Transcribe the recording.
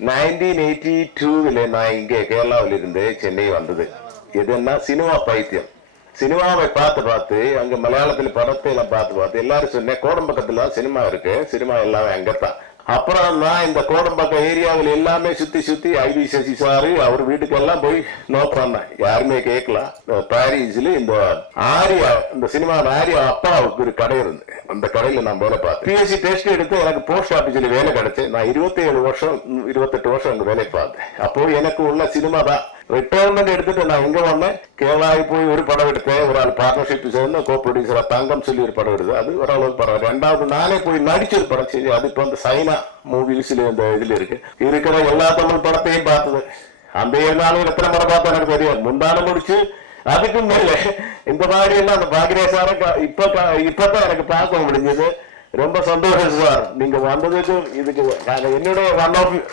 1982 நான் இங்கே கேரளாவில் இருந்து சென்னை வந்தது. எதுன்னா சினிமா பைத்தியம். சினிமாவை பார்த்து அங்க மலையாளத்தில் படத்தை எல்லாம் பார்த்து எல்லாரும் சொன்னேன், கோடம்பக்கத்துல சினிமா இருக்கு, சினிமா எல்லாமே அங்கத்தான். அப்புறம் நான் இந்த கோடம்பாக்கம் ஏரியாவில் எல்லாமே சுத்தி ஐவி சசி சாரு அவர் வீட்டுக்கு எல்லாம் போய் நோக்கம் யாருமே கேட்கலாம். பாரிஸ்ல இந்த ஆரியா, இந்த சினிமா ஆரியா அப்பாவுக்கு ஒரு கடை இருந்து, அந்த கடையில நான் வேலை பார்த்தேன். பிஎஸ்சி டெஸ்ட் எடுத்து எனக்கு போஸ்ட் ஆபீஸ்ல வேலை கிடைச்சு. நான் 27 வருஷம் 28 வருஷம் அங்க வேலை பார்த்தேன். அப்போ எனக்கு உள்ள சினிமா தான். ரிட்டையர்மெண்ட் எடுத்துட்டு நான் எங்க வந்தேன், கேரளாவில் போய் ஒரு படம் எடுத்தேன். ஒரு ஆள் பார்ட்னர்ஷிப் சேர்ந்து கோ ப்ரொடியூசரா தங்கம் சொல்லி ஒரு படம் எடுத்து, அது ஓரளவுக்கு படம். ரெண்டாவது நானே போய் நடிச்ச ஒரு படம் செஞ்சு, அது இப்போ அந்த சைனா மூவிஸ்ல இந்த இதுல இருக்கிற எல்லா தமிழ் படத்தையும் பார்த்தது. அந்த 7 நாளும் எத்தனை படம் பார்த்தா எனக்கு தெரியும். முந்தான முடிச்சு அதுக்கும் மேல இந்த மாதிரி எல்லாம் அந்த பாக்யராஜ் இப்பதான் எனக்கு பார்க்க முடிஞ்சது. ரொம்ப சந்தோஷம் சார் நீங்க வந்ததுக்கு. இதுக்கு என்னுடைய ஒன் ஆஃப்